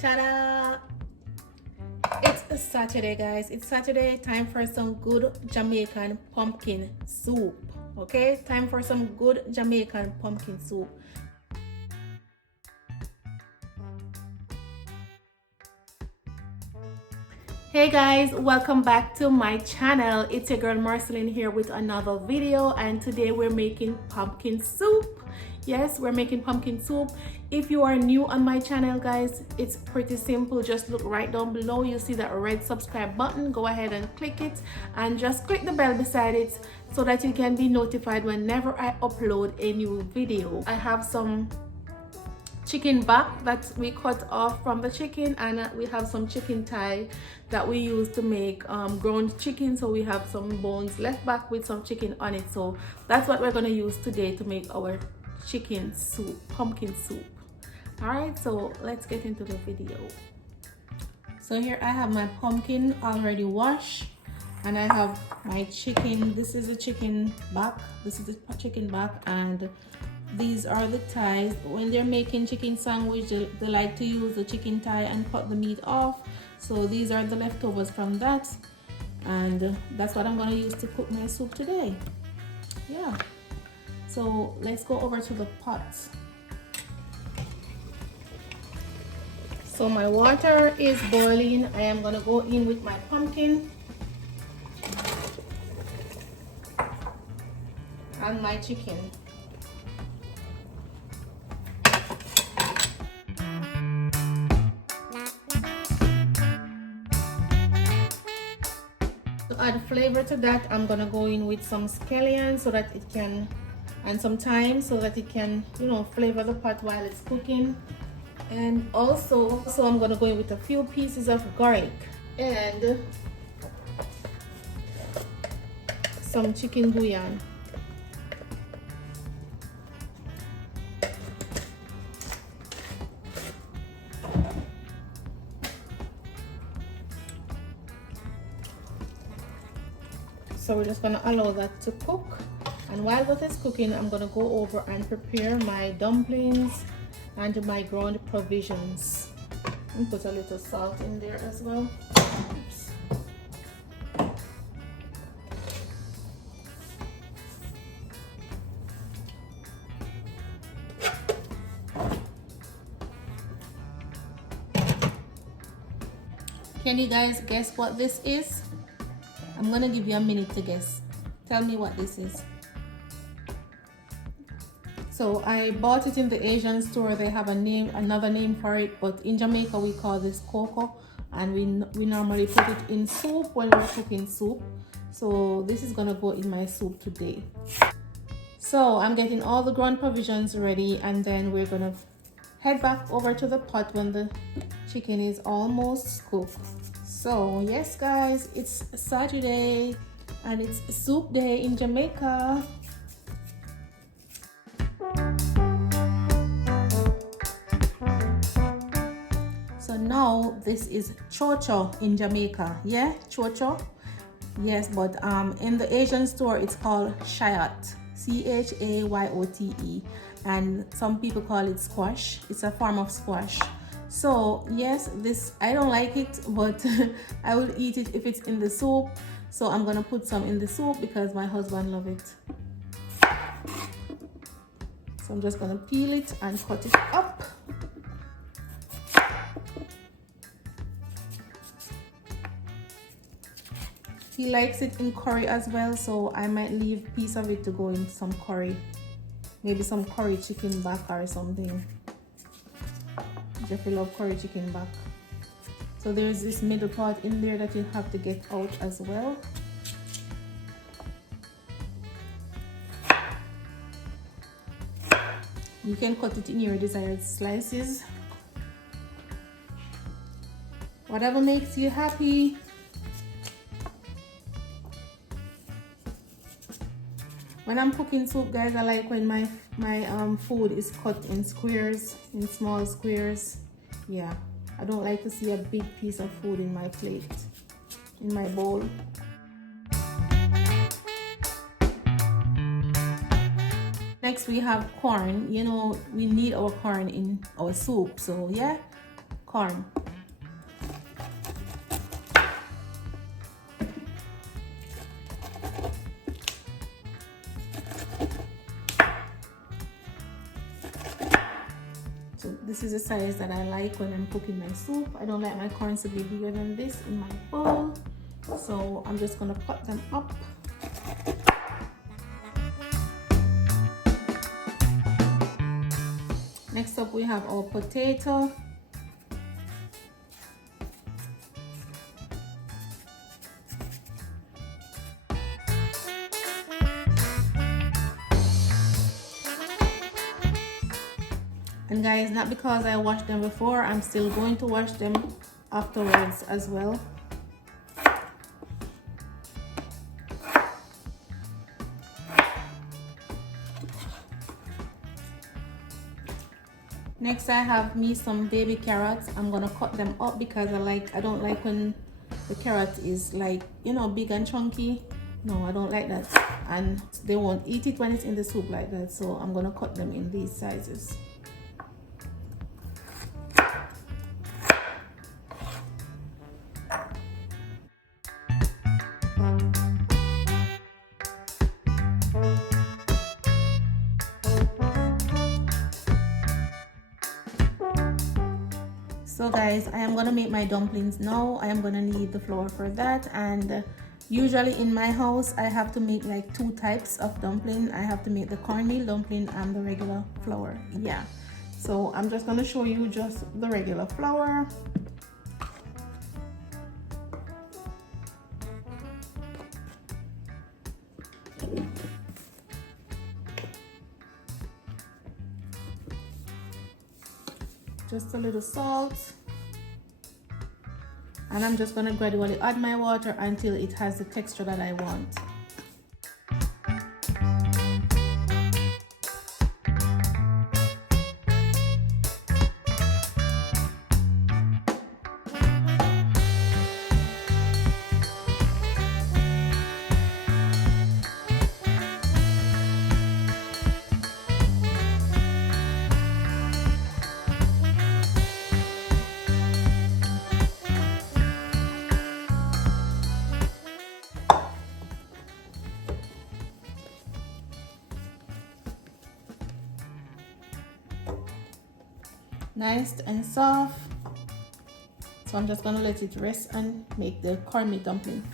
Ta-da! It's Saturday, guys. It's Saturday. Time for some good Jamaican pumpkin soup. Okay? Time for some good Jamaican pumpkin soup. Hey guys, welcome back to my channel. It's your girl Marceline here with another video, and today we're making pumpkin soup. Yes, we're making pumpkin soup. If you are new on my channel, guys, it's pretty simple. Just look right down below. You see that red subscribe button. Go ahead and click it, and just click the bell beside it so that you can be notified whenever I upload a new video. I have some chicken back that we cut off from the chicken, and we have some chicken thigh that we use to make ground chicken. So we have some bones left back with some chicken on it. So that's what we're going to use today to make our chicken soup, pumpkin soup. All right, so let's get into the video. So here I have my pumpkin already washed, and I have my chicken. This is a chicken back, this is the chicken back, and these are the thighs. When they're making chicken sandwich, they like to use the chicken thigh and cut the meat off. So these are the leftovers from that, and that's what I'm going to use to cook my soup today. Yeah, so let's go over to the pot. So my water is boiling. I am going to go in with my pumpkin and my chicken. To add flavor to that, I'm gonna go in with some scallion so that it can, and some thyme so that it can, you know, flavor the pot while it's cooking. And also I'm gonna go in with a few pieces of garlic and some chicken bouillon. So we're just gonna allow that to cook, and while that is cooking, I'm gonna go over and prepare my dumplings and my ground provisions, and put a little salt in there as well. Oops. Can you guys guess what this is? I'm gonna give you a minute to guess. Tell me what this is. So I bought it in the Asian store. They have a name, another name for it, but in Jamaica we call this cocoa, and we normally put it in soup when we're cooking soup. So this is gonna go in my soup today. So I'm getting all the ground provisions ready, and then we're gonna head back over to the pot when the chicken is almost cooked. So yes guys, it's Saturday and it's soup day in Jamaica. So now this is Chocho in Jamaica. Yeah, Chocho. Yes, but in the Asian store it's called chayote, chayote, and some people call it squash. It's a form of squash. So yes, this, I don't like it, but I will eat it if it's in the soup. So I'm gonna put some in the soup because my husband loves it. So I'm just gonna peel it and cut it up. He likes it in curry as well, so I might leave a piece of it to go in some curry. Maybe some curry chicken back or something. Jeffrey love curry chicken back. So there's this middle part in there that you have to get out as well. You can cut it in your desired slices. Whatever makes you happy. When I'm cooking soup, guys, I like when my food is cut in squares, in small squares. Yeah, I don't like to see a big piece of food in my plate, in my bowl. Next we have corn. You know, we need our corn in our soup, so yeah, corn. So this is the size that I like when I'm cooking my soup. I don't like my corns to be bigger than this in my bowl. So I'm just gonna cut them up. Next up we have our potato. And guys, not because I washed them before, I'm still going to wash them afterwards as well. Next I have me some baby carrots. I'm gonna cut them up because I don't like when the carrot is like, you know, big and chunky. No, I don't like that, and they won't eat it when it's in the soup like that, so I'm gonna cut them in these sizes. So guys, I am gonna make my dumplings now. I am gonna need the flour for that, and usually in my house I have to make like 2 types of dumpling. I have to make the cornmeal dumpling and the regular flour. Yeah, so I'm just gonna show you just the regular flour. Just a little salt, and I'm just gonna gradually add my water until it has the texture that I want. Nice and soft. So I'm just gonna let it rest and make the cornmeal dumpling.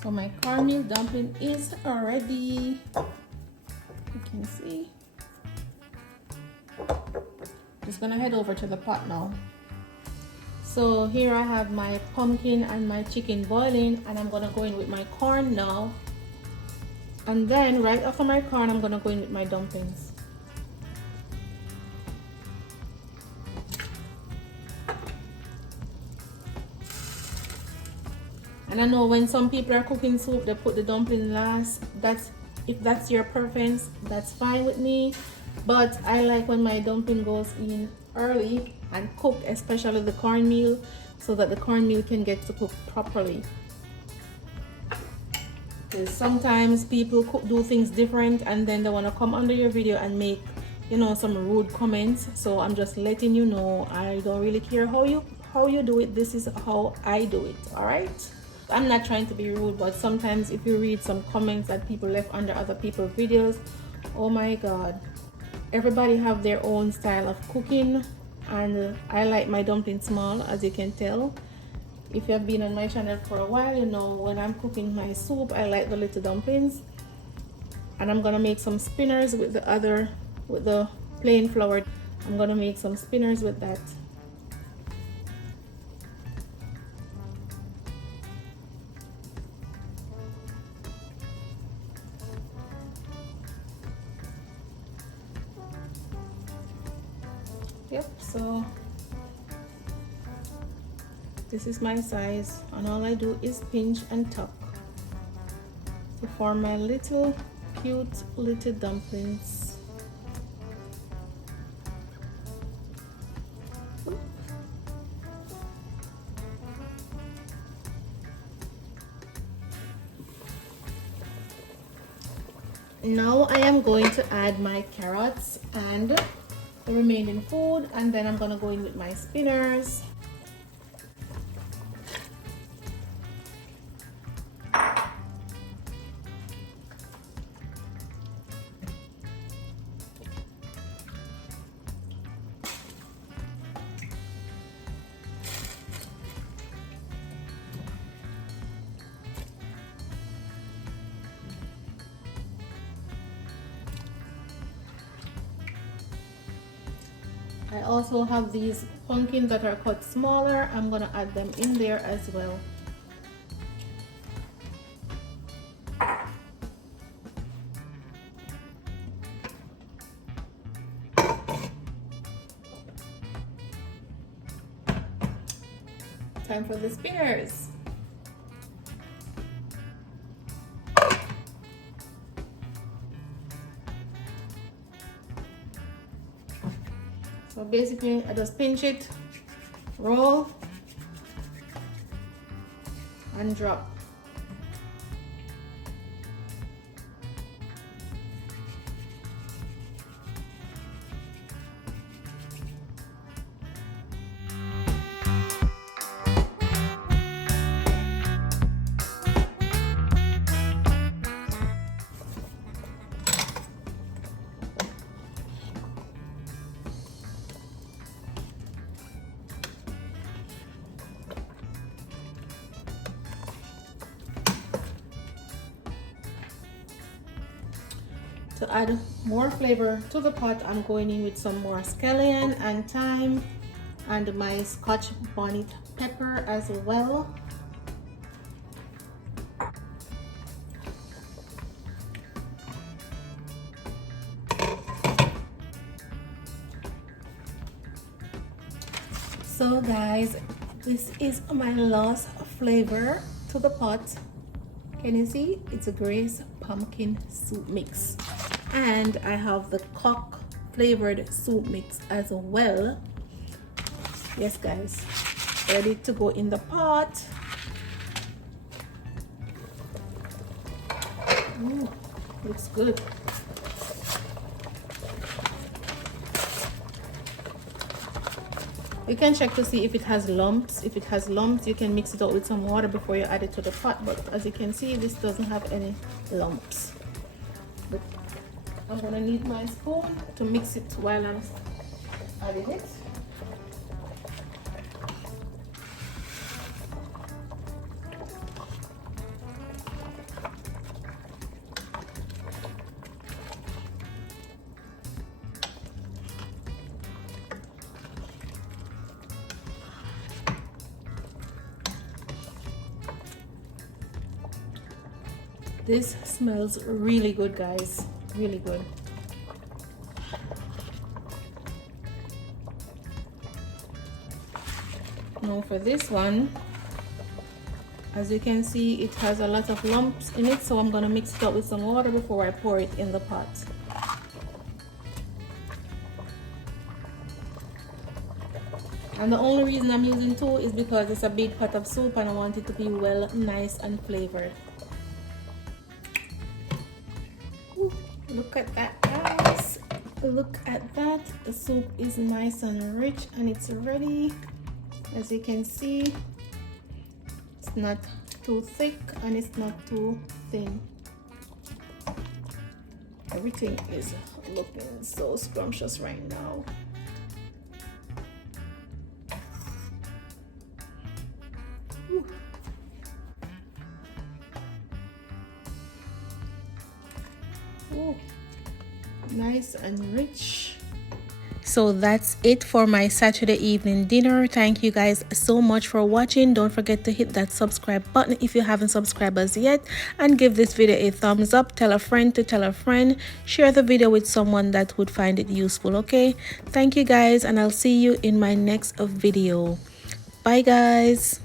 So my cornmeal dumpling is ready. You can see. Just gonna head over to the pot now. So here I have my pumpkin and my chicken boiling, and I'm gonna go in with my corn now. And then right after my corn, I'm gonna go in with my dumplings. And I know when some people are cooking soup, they put the dumpling last. If that's your preference, that's fine with me. But I like when my dumpling goes in early and cooked, especially the cornmeal, so that the cornmeal can get to cook properly. Sometimes people do things different, and then they want to come under your video and make, you know, some rude comments. So I'm just letting you know, I don't really care how you do it. This is how I do it. All right, I'm not trying to be rude, but sometimes if you read some comments that people left under other people's videos, oh my god, everybody have their own style of cooking, and I like my dumpling small, as you can tell. If you have been on my channel for a while, you know when I'm cooking my soup, I like the little dumplings. And I'm gonna make some spinners with the plain flour. I'm gonna make some spinners with that. Yep, so this is my size, and all I do is pinch and tuck to form my little cute little dumplings. Now I am going to add my carrots and the remaining food, and then I'm gonna go in with my spinners. I also have these pumpkins that are cut smaller. I'm gonna add them in there as well. Time for the spinners. So basically, I just pinch it, roll, and drop. To add more flavor to the pot, I'm going in with some more scallion and thyme and my Scotch bonnet pepper as well. So guys, this is my last flavor to the pot. Can you see? It's a Grace pumpkin soup mix. And I have the cock flavored soup mix as well. Yes guys, ready to go in the pot. Ooh, looks good. You can check to see if it has lumps. If it has lumps, you can mix it out with some water before you add it to the pot. But as you can see, this doesn't have any lumps. But I'm gonna need my spoon to mix it while I'm adding it. This smells really good, guys. Really good. Now for this one, as you can see, it has a lot of lumps in it, so I'm gonna mix it up with some water before I pour it in the pot. And the only reason I'm using two is because it's a big pot of soup and I want it to be well, nice and flavored. Look at that, guys. Look at that. The soup is nice and rich and it's ready. As you can see, it's not too thick and it's not too thin. Everything is looking so scrumptious right now. Whew. Ooh, nice and rich. So that's it for my Saturday evening dinner. Thank you guys so much for watching. Don't forget to hit that subscribe button if you haven't subscribed as yet, and give this video a thumbs up. Tell a friend to tell a friend. Share the video with someone that would find it useful. Okay, thank you guys, and I'll see you in my next video. Bye guys.